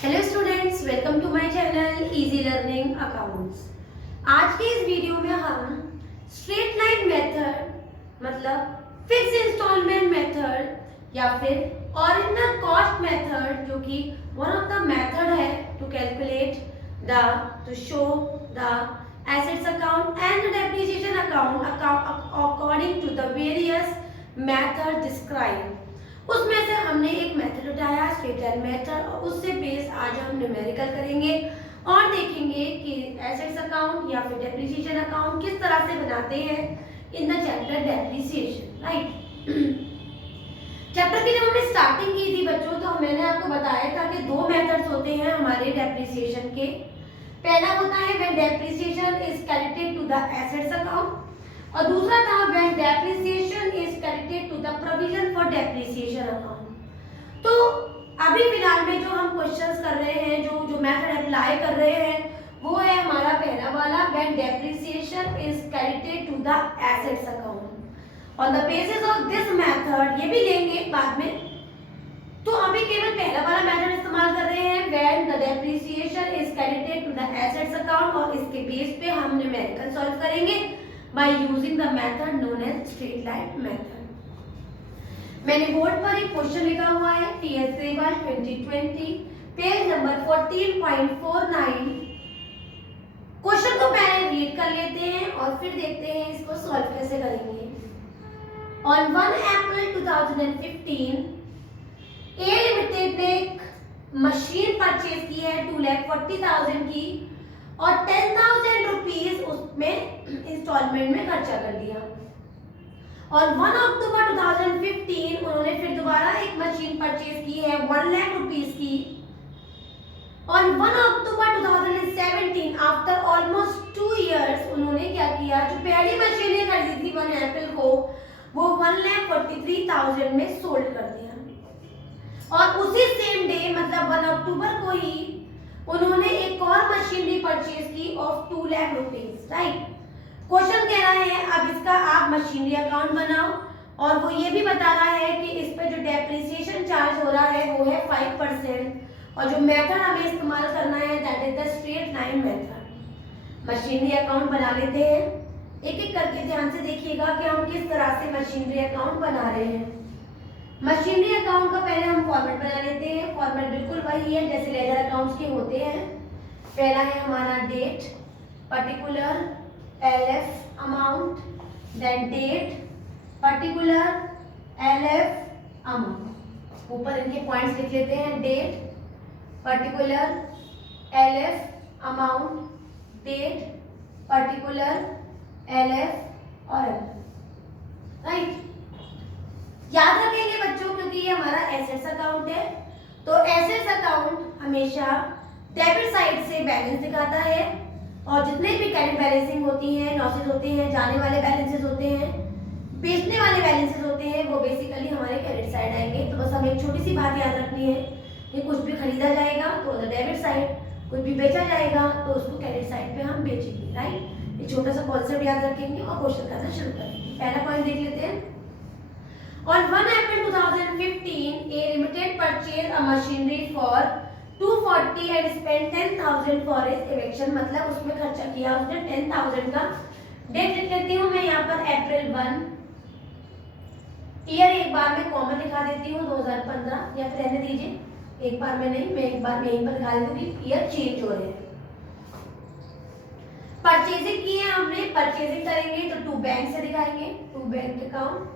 Hello students, welcome to my channel easy learning accounts. आज के इस वीडियो में हम स्ट्रेट लाइन मेथड मतलब फिक्स इंस्टॉलमेंट मेथड या फिर ओरिजिनल कॉस्ट मेथड, जो कि वन ऑफ द मेथड है to calculate the to show the assets account and the depreciation account according to the various method describe, उसमें से हमने एक मेथड उठाया स्ट्रेट लाइन मेथड, और उससे बेस आज हम न्यूमेरिकल करेंगे और देखेंगे कि एसेट्स अकाउंट या फिर डेप्रिसिएशन अकाउंट किस तरह से बनाते हैं in the chapter depreciation. Right, chapter की जब हमने स्टार्टिंग की थी बच्चों, तो मैंने आपको बताया था कि दो मेथड्स होते हैं हमारे डेप्रिसिएशन के। पहला होता है when depreciation is credited to the assets account, और दूसरा था when depreciation is credited to the provision for depreciation account. तो अभी फिलहाल में जो हम क्वेश्चंस कर रहे हैं, जो मेथड अप्लाई कर रहे हैं, वो है हमारा पहला वाला when depreciation is credited to the assets account. On the basis of this method, ये भी लेंगे बाद में, तो अभी केवल पहला वाला मेथड इस्तेमाल कर रहे हैं when the depreciation is credited to the assets account, और इसके बेस पे हम न्यूमेरिकल सॉल्व करेंगे by using the method known as straight line method। मैंने बोर्ड पर एक क्वेश्चन लिखा हुआ है TS 2020 पेज नंबर 14.49। क्वेश्चन को पहले रीड कर लेते हैं और फिर देखते हैं इसको सॉल्व कैसे करेंगे। On 1 April 2015 A लिमिटेड ने एक मशीन परचेज की है 2,40,000 की, और 10,000 रुपीज उसमें इंस्टॉलमेंट में खर्चा कर दिया। और 1 अक्टूबर 2015 उन्होंने फिर दोबारा एक मशीन परचेज की है 1 लाख रुपीस की, और 1 अक्टूबर 2017 आफ्टर ऑलमोस्ट 2 इयर्स उन्होंने क्या किया, जो पहली मशीनें खरीदी थी 1 अप्रैल को, वो 1,43,000 में सोल्ड कर दिया। और उसी सेम डे मतलब 1 अक्टूबर को ही उन्होंने एक और मशीनरी परचेज की of 2 lakh rupees. Right, question कह रहा है अब इसका आप मशीनरी अकाउंट बनाओ, और वो ये भी बता रहा है कि इस पे जो डेप्रिसिएशन चार्ज हो रहा है वो है 5%, और जो मेथड हमें इस्तेमाल करना है that is the straight line method. Machinery account बना लेते हैं, एक एक करके ध्यान से देखिएगा कि हम किस तरह से मशीनरी अकाउंट बना रहे हैं। मशीनरी अकाउंट का पहले हम फॉर्मेट बना लेते हैं। फॉर्मेट बिल्कुल वही है जैसे लेजर अकाउंट्स के होते हैं। पहला है हमारा date, particular, LF amount, then date, particular, LF amount. ऊपर इनके पॉइंट्स लिख लेते हैं, date, particular, LF amount, date, particular, LF और राइट। याद रखेंगे बच्चों, क्योंकि ये हमारा एसेट्स अकाउंट है, तो एसेट्स अकाउंट हमेशा डेबिट साइड से बैलेंस दिखाता है, और जितने भी क्रेडिट बैलेंसिंग होती है, लॉसेस होते हैं, जाने वाले बैलेंसेस होते हैं, बेचने वाले बैलेंसेस होते हैं, वो बेसिकली हमारे क्रेडिट साइड आएंगे। तो बस हमें एक छोटी सी बात याद रखनी है कि कुछ भी खरीदा जाएगा तो डेबिट साइड, कुछ भी बेचा जाएगा तो उसको क्रेडिट साइड पे हम बेचेंगे। राइट, ये छोटा सा कॉन्सेप्ट याद रखेंगे और क्वेश्चन करना शुरू करेंगे। पहला पॉइंट देख लेते हैं। On 1 April 2015, A Limited purchased a machinery for 240 and spent 10,000 for its erection, मतलब उसमें खर्चा किया उसने 10,000 का। डेट लिख लेती हूँ मैं यहाँ पर April 1, ईयर एक बार में कॉमन लिखा देती हूँ 2015, या फिर रहने दीजिए, एक बार में नहीं, मैं एक बार में यहीं पर दिखा देती हूँ कि ईयर चेंज हो रहे हैं। परचेजिंग की है हमने, परचेजिंग करेंगे तो 2 बैंक से दिखाएंगे, 2 बैंक अकाउंट।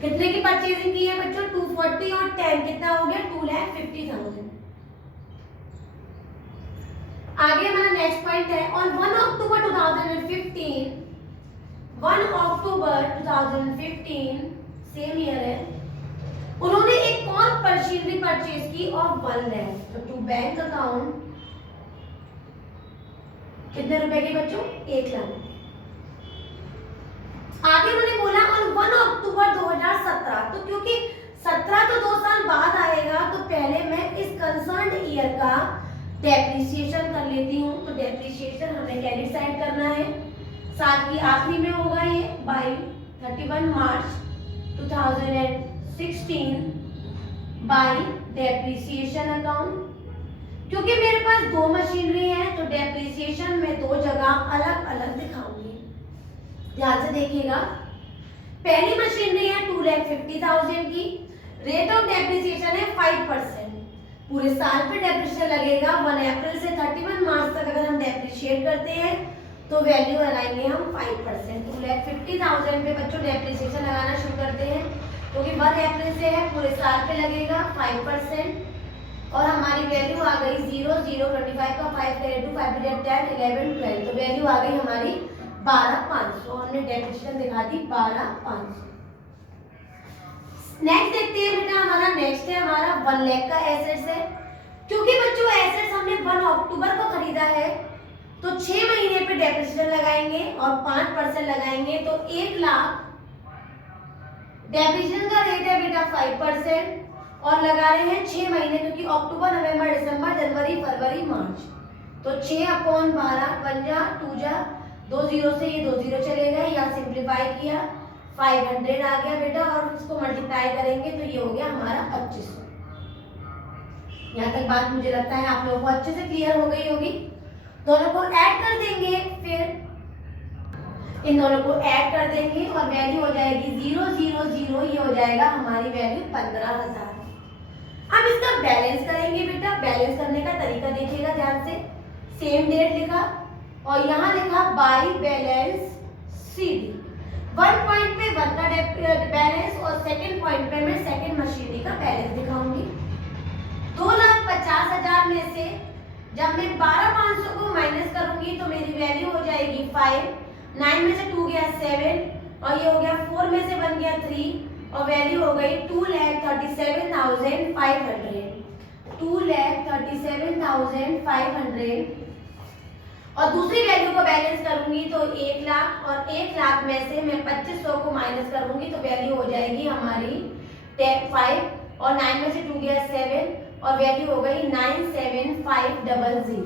कितने की परचेजिंग की है बच्चों, 240 और 10 कितना हो गया, 2,50,000। आगे हमारा नेक्स्ट पॉइंट है on 1 October 2015, 1 October 2015 same year है, उन्होंने एक और मशीनरी परचेज की ऑफ 1 लाख। तो टू बैंक अकाउंट कितने रुपए के बच्चों, 1 लाख। आगे मैंने बोला ऑन 1 अक्टूबर 2017, तो क्योंकि 17 तो 2 साल बाद आएगा, तो पहले मैं इस कंसर्न्ड ईयर का डेप्रिसिएशन कर लेती हूँ। तो डेप्रिसिएशन हमें क्रेडिट साइड करना है, साथ ही आखिरी में होगा ये by 31 March 2016 by depreciation account. क्योंकि मेरे पास दो मशीनरी है तो डेप्रिसिएशन में दो जगह अलग अलग दिखाऊंगी। ध्यान से देखिएगा, पहली मशीनरी है 2,50,000 की, रेट ऑफ डेप्रिसिएशन है 5%। पूरे साल पे डेप्रिसिएशन लगेगा 1 अप्रैल से 31 मार्च तक। अगर हम डेप्रिशिएट करते हैं तो वैल्यू लगाएंगे हम 5%। 2,50,000 पे बच्चों डेप्रिसिएशन लगाना शुरू करते हैं क्योंकि 1 अप्रैल से है, पूरे साल पे लगेगा 5%। और हमारी वैल्यू आ गई 0 0 25 का 5 करे 2 5 10 11 12, तो वैल्यू आ गई हमारी 12,500। हमने डेफिनेशन दिखा दी 12,500। नेक्स्ट देखते हैं बेटा, हमारा नेक्स्ट है हमारा 1 लाख का एसेट्स है। क्योंकि बच्चों एसेट्स हमने 1 अक्टूबर को खरीदा है तो 6 महीने पे डेप्रिसिएशन लगाएंगे और 5% लगाएंगे तो 1 लाख। डेप्रिसिएशन का रेट है बेटा 5% और लगा रहे हैं 6 महीने, क्योंकि अक्टूबर नवंबर दिसंबर जनवरी फरवरी मार्च। तो 6/12 बन जा 2 जा 2 0 से ये 2 0 चले गए, या सिंप्लीफाई किया 500 आ गया बेटा, और इसको मल्टीप्लाई करेंगे तो ये हो गया हमारा 2500। यहाँ तक बात मुझे लगता है आप लोगों को अच्छे से क्लियर हो गई होगी। दोनों को ऐड कर देंगे, फिर इन दोनों को ऐड कर देंगे और वैल्यू हो जाएगी 0 0 0, ये हो जाएगा हमारी वैल्यू 15,000। अब इसका बैलेंस करेंगे बेटा। बैलेंस करने का तरीका देखिएगा ध्यान से। सेम डेट लिखा और यहाँ लिखा बाय बैलेंस सीडी। 1 पॉइंट पे 1 का बैलेंस और सेकंड पॉइंट पे मैं सेकंड मशीनरी का बैलेंस दिखाऊंगी। 2,50,000 में से जब मैं 12,500 को माइनस करूंगी तो मेरी वैल्यू हो जाएगी 5। 9 में से 2 गया 7 और ये हो गया 4 में से 1 गया 3 और वैल्यू हो गई 2,37,500। 2,37,500 और दूसरी वैल्यू को बैलेंस करूंगी तो 1 लाख, और 1 लाख में से मैं 2500 को माइनस करूंगी तो वैल्यू हो जाएगी हमारी 5 और 9 में से 2 गया 7 और वैल्यू हो गई 97500।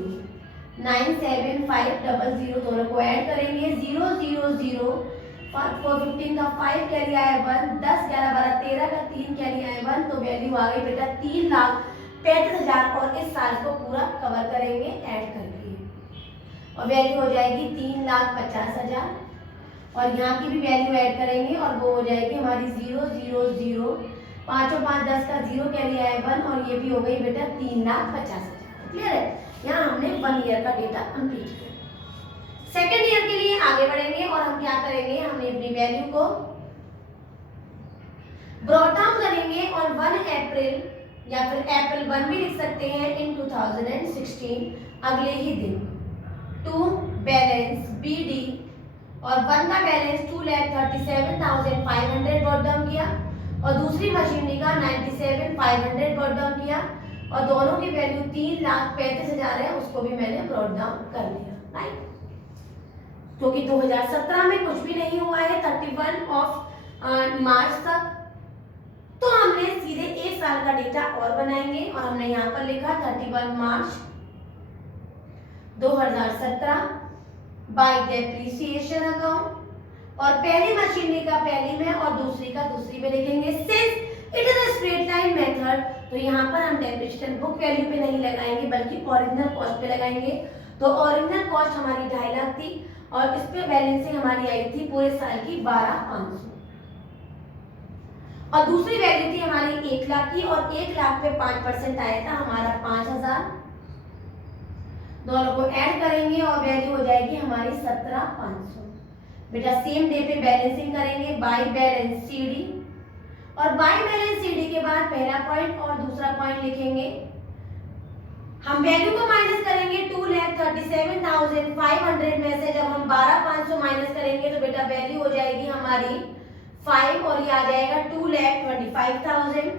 97500 दोनों को ऐड करेंगे 0 0 0 415 का 5 कैरी आया 1, 10 11 12 13 का 3 कैरी आया 1, तो वैल्यू आ गई बेटा 3,35,000 और इस साल को पूरा कवर करेंगे ऐड करके और वैल्यू हो जाएगी 3,50,000 और यहाँ की भी वैल्यू ऐड करेंगे और वो हो जाएगी हमारी 0 0 0 5 और 5 10 का 0 कैरी आया 1 और ये भी हो गई बेटा 3,50,000। क्लियर है? यहाँ हमने 1 ईयर का डेटा कंप्लीट किया। सेकेंड ईयर के लिए आगे बढ़ेंगे और हम क्या करेंगे, हमने अपनी वैल्यू को ब्रॉट डाउन करेंगे और 1 अप्रैल या फिर अप्रैल 1 भी लिख सकते हैं इन 2016 अगले ही दिन टू बैलेंस बीडी और 1 का बैलेंस 2,37,500 ब्रॉट डाउन किया और दूसरी मशीनरी का 97,500 ब्रॉट डाउन किया और दोनों की वैल्यू 3,35,000 है, उसको भी मैंने ब्रॉट डाउन कर लिया। राइट, क्योंकि 2017 में कुछ भी नहीं हुआ है 31 मार्च तक, तो हमने सीधे एक साल का डेटा और बनाएंगे और हमने यहाँ पर लिखा 31 मार्च 2017 बाय डेप्रिसिएशन अकाउंट और पहली मशीनरी का पहली में और दूसरी का दूसरी में लिखेंगे। Since it is a straight line method तो यहाँ पर हम डेप्रिसिएशन बुक वैल्यू पे नहीं लगाएंगे बल्कि ओरिजिनल कॉस्ट पे लगाएंगे। तो ओरिजिनल कॉस्ट हमारी 2.5 लाख थी और इस पे बैलेंसिंग हमारी आई थी पूरे साल की 12,500 और दूसरी वैल्यू थी हमारी 1 लाख की और 1 लाख पे 5% आया था हमारा 5,000। दोनों को ऐड करेंगे और वैल्यू हो जाएगी हमारी 17,500। बेटा सेम डे पे बैलेंसिंग करेंगे बाय बैलेंस सीडी और बाय बैलेंस सीडी के बाद पहला पॉइंट और दूसरा पॉइंट लिखेंगे। हम वैल्यू को माइनस करेंगे 2,37,500 में से जब हम 12,500 माइनस करेंगे तो बेटा वैल्यू हो जाएगी हमारी 5 और ये आ जाएगा 2,25,000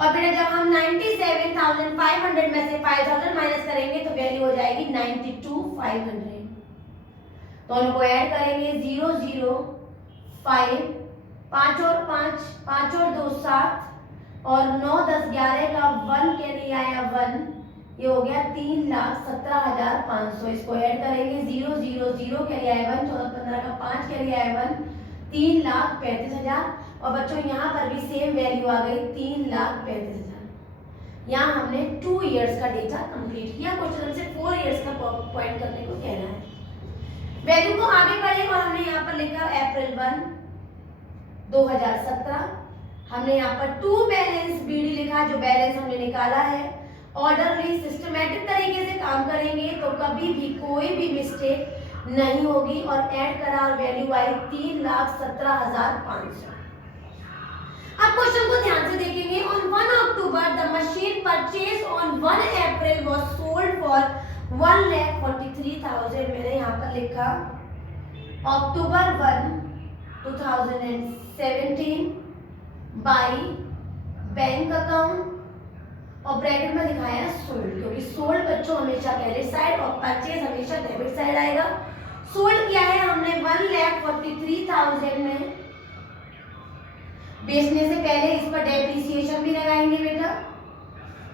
और बेटा जब हम 97,500 में से 5,000 माइनस करेंगे तो वैल्यू हो जाएगी 92,500। दोनों को ऐड करेंगे 0 0 5 5 और 5 5 और 2 7 और 9 10 11 का 1 कैरी आया 1, ये हो गया 3,17,500। इसको ऐड करेंगे 0 0 0 कैरी आया 1, 14 15 का 5 कैरी आया 1, 3,35,000 और बच्चों यहाँ पर भी सेम वैल्यू आ गई 3,35,000। यहाँ हमने 2 इयर्स का डेटा कंप्लीट किया। क्वेश्चन हमसे 4 इयर्स का पॉइंट करने को कहना है। वैल्यू को आगे बढ़े और हमने यहाँ पर लिखा अप्रैल 1 2017। हमने यहाँ पर 2 बैलेंस बीडी लिखा, जो बैलेंस हमने निकाला है। ऑर्डरली सिस्टमैटिक तरीके से काम करेंगे तो कभी भी कोई भी मिस्टेक नहीं होगी। और ऐड करा और वैल्यू आई 3,17,500। अब क्वेश्चन को ध्यान से देखेंगे। On 1 October the machine purchase on 1 April was sold for 1,43,000। मैंने यहाँ पर लिखा अक्टूबर 1 2017 बाई बैंक अकाउंट और ब्रैकेट में दिखाया सोल्ड, क्योंकि सोल्ड बच्चों हमेशा क्रेडिट साइड और परचेज हमेशा डेबिट साइड आएगा। सोल्ड किया है हमने 1,43,000 में। बेचने से पहले इस पर डेप्रिसिएशन भी लगाएंगे बेटा,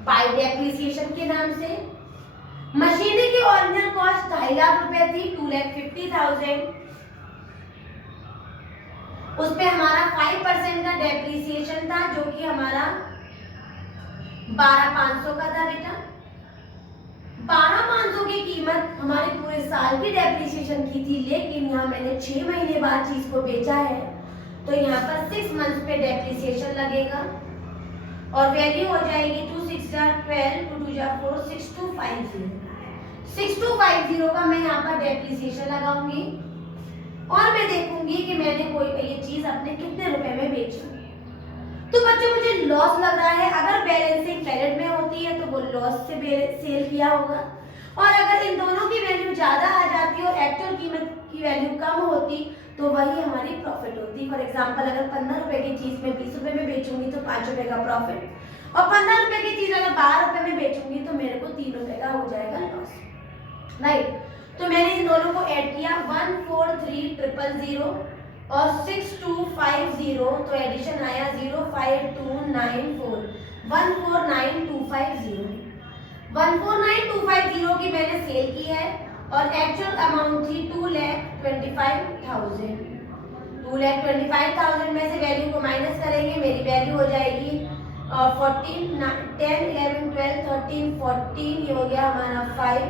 बाय डेप्रिसिएशन के नाम से। मशीनरी की ओरिजिनल कॉस्ट 2.5 लाख रुपए थी, 2,50,000। उस पे हमारा 5% का डेप्रिसिएशन था, जो कि हमारा 12,500 का था बेटा। 12,500 की कीमत हमारे पूरे साल की डेप्रिसिएशन की थी, लेकिन यहाँ मैंने 6 महीने बाद चीज को बेचा है, तो यहाँ पर 6 मंथ पे डेप्रिसिएशन लगेगा और वैल्यू हो जाएगी 2 6 12 2 2 4 6250। 6250 का मैं यहाँ पर डेप्रिसिएशन लगाऊंगी और मैं देखूंगी कि मैंने कोई ये चीज अपने कितने रुपए में बेची। तो बच्चों मुझे लॉस लग रहा है। अगर बैलेंसिंग क्रेडिट में होती है तो वो लॉस से सेल किया होगा, और अगर इन दोनों की वैल्यू ज्यादा आ जाती और एक्चुअल कीमत की वैल्यू कम होती तो वही हमारी प्रॉफिट होती। फॉर एग्जांपल अगर 15 रुपए की चीज में 20 रुपए में बेचूंगी तो 5 रुपए का प्रॉफिट, और 15 रुपए की चीज अगर 12 रुपए में बेचूंगी तो मेरे को 3 रुपए का हो जाएगा लॉस, राइट। तो मैंने इन दोनों को ऐड किया 143,000 और 6250, तो एडिशन आया 05294 149,250। 149,250 की मैंने सेल की है और एक्चुअल अमाउंट थी 2,25,000। 2,25,000 में से वैल्यू को माइनस करेंगे, मेरी वैल्यू हो जाएगी 14 10 11 12 13 14, ये हो गया हमारा 5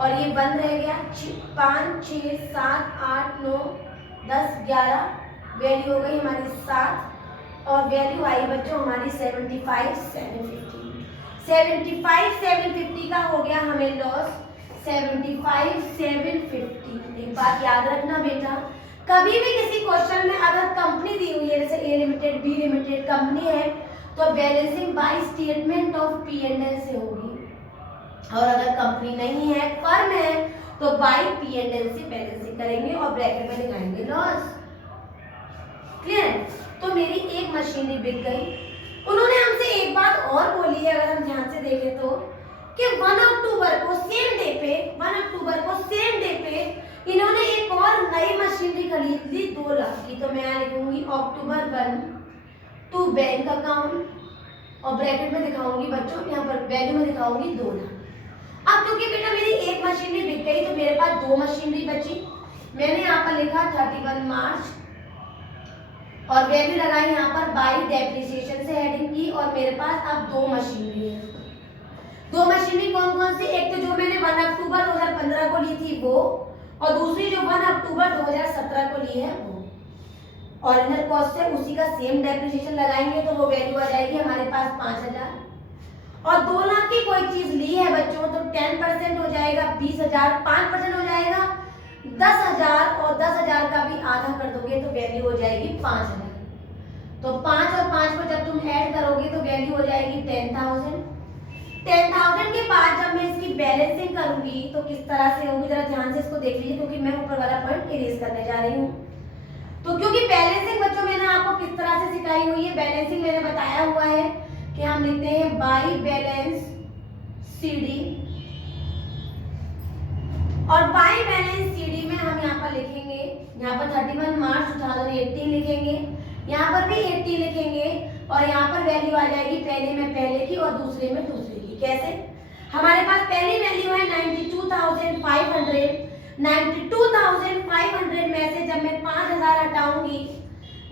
और ये 1 रह गया 5 6 7 8 9 10 11, वैल्यू हो गई हमारी 7 और वैल्यू आई बच्चों हमारी 75,750। 75,750 का हो गया हमें लॉस। 75,750। एक बात याद रखना बेटा, कभी भी किसी क्वेश्चन में अगर कंपनी दी हुई है, जैसे ए लिमिटेड बी लिमिटेड कंपनी है, तो balancing by statement of P&L से होगी, और अगर कंपनी नहीं है, फर्म है, तो बाय P&L से बैलेंसिंग करेंगे और ब्रैकेट में दिखाएंगे लॉस। क्लियर? तो मेरी एक मशीनरी बिक गई। उन्होंने हमसे एक बात और बोली है, अगर हम ध्यान से देखें तो, कि 1 अक्टूबर को सेम डे पे इन्होंने एक और नई मशीनरी खरीद ली 2 लाख की। तो मैं यहाँ लिखूंगी अक्टूबर 1 टू बैंक अकाउंट और ब्रैकेट में दिखाऊंगी बच्चों, यहाँ पर वैल्यू में दिखाऊंगी 2 लाख। अब क्योंकि बेटा मेरी एक मशीनरी बिक गई तो मेरे पास 2 मशीनरी बची। मैंने यहाँ पर लिखा 31 मार्च और वैल्यू लगाई यहाँ पर बाय डेप्रिसिएशन से हेडिंग की, और मेरे पास अब 2 मशीनरी है। 2 मशीनरी कौन कौन सी? एक तो जो मैंने 1 अक्टूबर 2015 को ली थी वो, और दूसरी जो 1 अक्टूबर 2017 को ली है वो। ऑरिजिनल कॉस्ट से उसी का सेम डेप्रिसिएशन लगाएंगे तो वो वैल्यू आ जाएगी हमारे पास 5,000। और 2 लाख की कोई चीज ली है बच्चों तो 10% हो जाएगा 20,000, 5% हो जाएगा 10,000, और 10,000 का भी आधा कर दोगे तो वैल्यू हो जाएगी 5,000। तो 5 और 5 को जब तुम ऐड करोगे तो वैल्यू हो जाएगी 10,000। 10,000 के बाद जब मैं इसकी बैलेंसिंग करूंगी तो किस तरह से होगी, जरा ध्यान से इसको देख लीजिए, क्योंकि मैं ऊपर वाला पॉइंट इरेज करने जा रही हूँ। तो क्योंकि बैलेंसिंग बच्चों मैंने आपको किस तरह से सिखाई हुई है, बैलेंसिंग मैंने बताया हुआ है कि हम लिखते हैं बाय बैलेंस CD, और बाय बैलेंस CD में हम यहाँ पर लिखेंगे, यहाँ पर 31 मार्च 2018 लिखेंगे, यहाँ पर भी 18 लिखेंगे, और यहाँ पर वैल्यू आ जाएगी पहले में पहले की और दूसरे में दूसरे की। कैसे? हमारे पास पहली वैल्यू है 92,500। 92,500 में से जब मैं 5,000 हटाऊंगी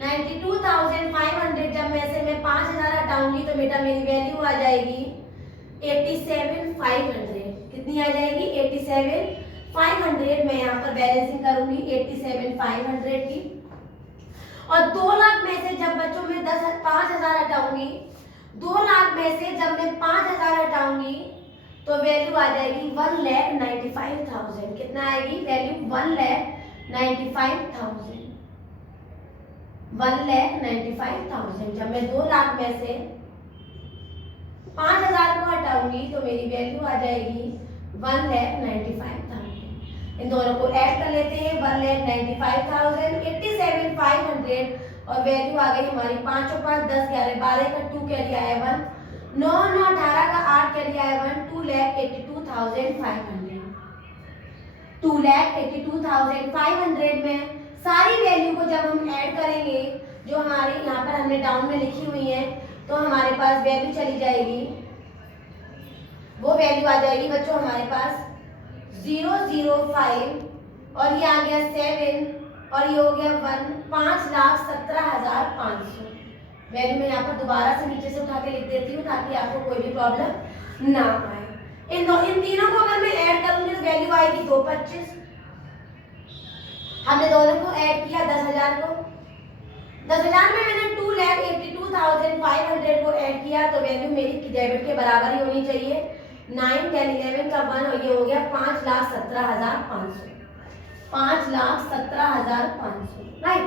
92,500 जब मैं से मैं 5,000 हटाऊंगी तो बेटा मेरी वैल्यू आ जाएगी 87,500। कितनी आ जाएगी? 87,500। मैं यहाँ पर बैलेंसिंग करूंगी 87,500 की। और 2 लाख में से जब बच्चों में 5,000 हटाऊंगी, 2 लाख में से जब मैं 5,000 हटाऊंगी तो वैल्यू आ जाएगी 1,95,000। कितना आएगी वैल्यू? 1,95,000। 1,95,000 जब मैं 2 लाख में से 5,000 को हटाऊंगी तो मेरी वैल्यू आ जाएगी 1,95,000। इन दोनों को ऐड कर लेते हैं। 1,95,000, 87,500 और वैल्यू आ गई हमारी 5 और 5 10 11 12 का 2 कैरी आया 1, 9 9 18 का 8 कैरी आया 1, 2,82,500। 2,82,500 में सारी वैल्यू को जब हम ऐड करेंगे जो हमारी यहाँ पर हमने डाउन में लिखी हुई है तो हमारे पास वैल्यू चली जाएगी, वो वैल्यू आ जाएगी बच्चों हमारे पास 005 और ये आ गया 7 और ये हो गया 1, 5,17,500। वैल्यू मैं यहाँ पर दोबारा से नीचे से उठा के लिख देती हूँ ताकि आपको कोई भी प्रॉब्लम ना आए। इन तीनों को अगर मैं ऐड करूंगी तो वैल्यू आएगी 225। हमने दोनों को ऐड किया 10,000 को, 10,000 में मैंने 2,82,500 को ऐड किया तो वैल्यू मेरी डेबिट के बराबर ही होनी चाहिए। 9 10 11 का 1 और ये हो गया 5,17,500। 5,17,500 राइट।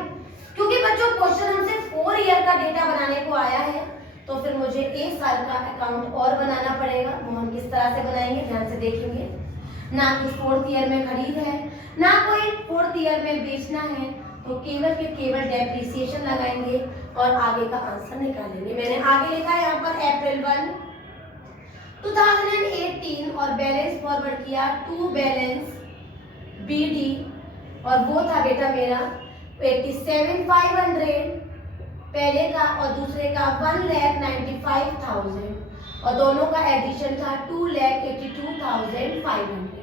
क्योंकि बच्चों क्वेश्चन हमसे 4 ईयर का डेटा बनाने को आया है तो फिर मुझे 1 साल का अकाउंट और बनाना पड़ेगा। वो हम किस तरह से बनाएंगे ध्यान से देखेंगे। ना कुछ 4th ईयर में खरीद है, ना कोई 4th ईयर में बेचना है, तो केवल के केवल डेप्रिसिएशन लगाएंगे और आगे का आंसर निकालेंगे। मैंने आगे लिखा है यहाँ पर अप्रैल 1 2018 और बैलेंस फॉरवर्ड किया टू बैलेंस बीडी और वो था बेटा मेरा 87,500 पहले का और दूसरे का 1,95,000 और दोनों का एडिशन था 2,82,500।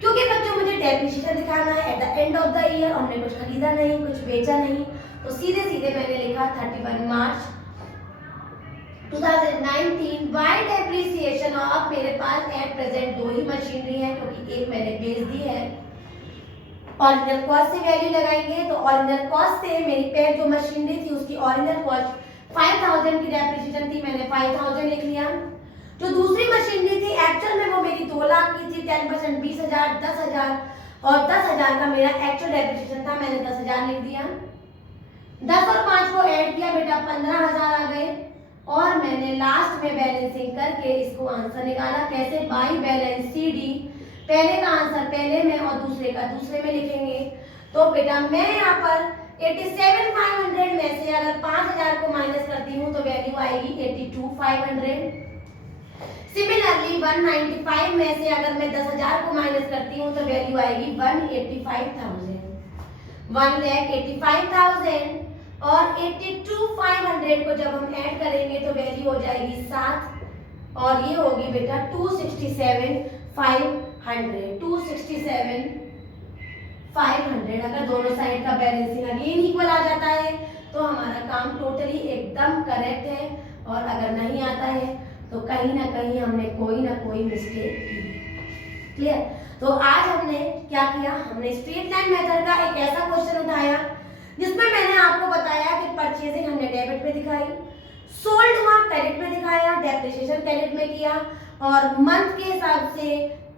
क्योंकि बच्चों मुझे डेप्रिसिएशन दिखाना है at the end of the year, हमने कुछ खरीदा नहीं कुछ बेचा नहीं तो सीधे सीधे मैंने लिखा 31 मार्च 2019 बाय डेप्रिसिएशन ऑफ, मेरे पास एट प्रेजेंट 2 ही मशीनरी है क्योंकि एक मैंने बेच दी है। ऑरिजिनल कॉस्ट से वैल्यू लगाएंगे तो ऑरिजिनल कॉस्ट से मेरी पहले जो मशीनरी थी उसकी ऑरिजिनल कॉस्ट 5,000 की डेप्रिसिएशन थी, मैंने 5,000 लिख लिया। जो दूसरी मशीनरी थी एक्चुअल में वो मेरी 2 लाख की थी, 10% 20,000 10,000 और 10,000 का मेरा एक्चुअल डेप्रिसिएशन था, मैंने 10,000 लिख दिया। 10 और 5 को ऐड किया बेटा 15,000 आ गए और मैंने लास्ट में बैलेंसिंग करके इसको आंसर निकाला। कैसे? बाई बैलेंस सीडी, पहले का आंसर पहले में और दूसरे का दूसरे में लिखेंगे। तो बेटा मैं यहाँ पर 87,500 में से अगर 5,000 को माइनस करती हूँ तो वैल्यू आएगी 82,500। सिमिलरली 195 में से अगर मैं 10,000 को माइनस करती हूँ तो वैल्यू आएगी 1,85,000। 1,85,000 और 82,500 को जब हम ऐड करेंगे तो वैल्यू हो जाएगी 7 और ये होगी बेटा 267,500। 267,500 अगर दोनों साइड का बैलेंसिंग अगेन इक्वल आ जाता है तो हमारा काम टोटली एकदम करेक्ट है और अगर नहीं आता है तो कहीं ना कहीं हमने कोई ना कोई मिस्टेक की। क्लियर? तो आज हमने क्या किया, हमने स्ट्रेट लाइन मेथड का एक ऐसा क्वेश्चन उठाया जिसमें मैंने आपको बताया कि परचेजिंग हमने डेबिट में दिखाई, सोल्ड हुआ क्रेडिट में दिखाया, डेप्रिसिएशन क्रेडिट में किया और मंथ के हिसाब से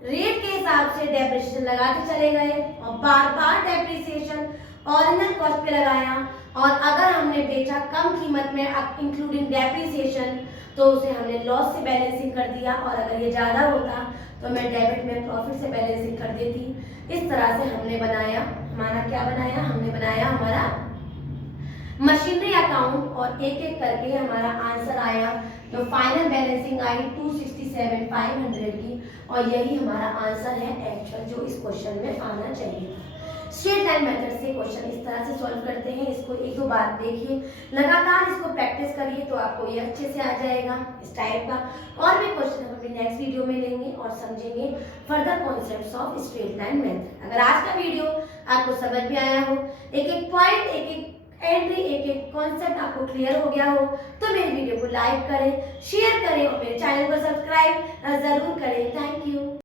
रेट के हिसाब से डेप्रिसिएशन लगाते चले गए और बार बार डेप्रिसिएशन ऑरिजिनल कॉस्ट पे लगाया और अगर हमने बेचा कम कीमत में इंक्लूडिंग डेप्रिसिएशन तो उसे हमने लॉस से बैलेंसिंग कर दिया और अगर ये ज़्यादा होता तो मैं डेबिट में प्रॉफिट से बैलेंसिंग कर देती। इस तरह से हमने बनाया हमारा क्या बनाया, हमने बनाया हमारा मशीनरी अकाउंट और एक एक करके हमारा आंसर आया जो फाइनल बैलेंसिंग आई 267,500 की और यही हमारा आंसर है एक्चुअल जो इस क्वेश्चन में आना चाहिए। स्ट्रेट लाइन मेथड से क्वेश्चन इस तरह से सॉल्व करते हैं। इसको एक दो बार देखिए, लगातार इसको प्रैक्टिस करिए तो आपको ये अच्छे से आ जाएगा इस टाइप का। और भी क्वेश्चन हम अपने नेक्स्ट वीडियो में लेंगे और समझेंगे further concepts of straight line method. अगर आज का वीडियो आपको समझ में आया हो, एक एक पॉइंट एक एक एंट्री एक एक कॉन्सेप्ट आपको क्लियर हो गया हो तो मेरी वीडियो को लाइक करें, शेयर करें और मेरे चैनल को सब्सक्राइब जरूर करें। Thank you.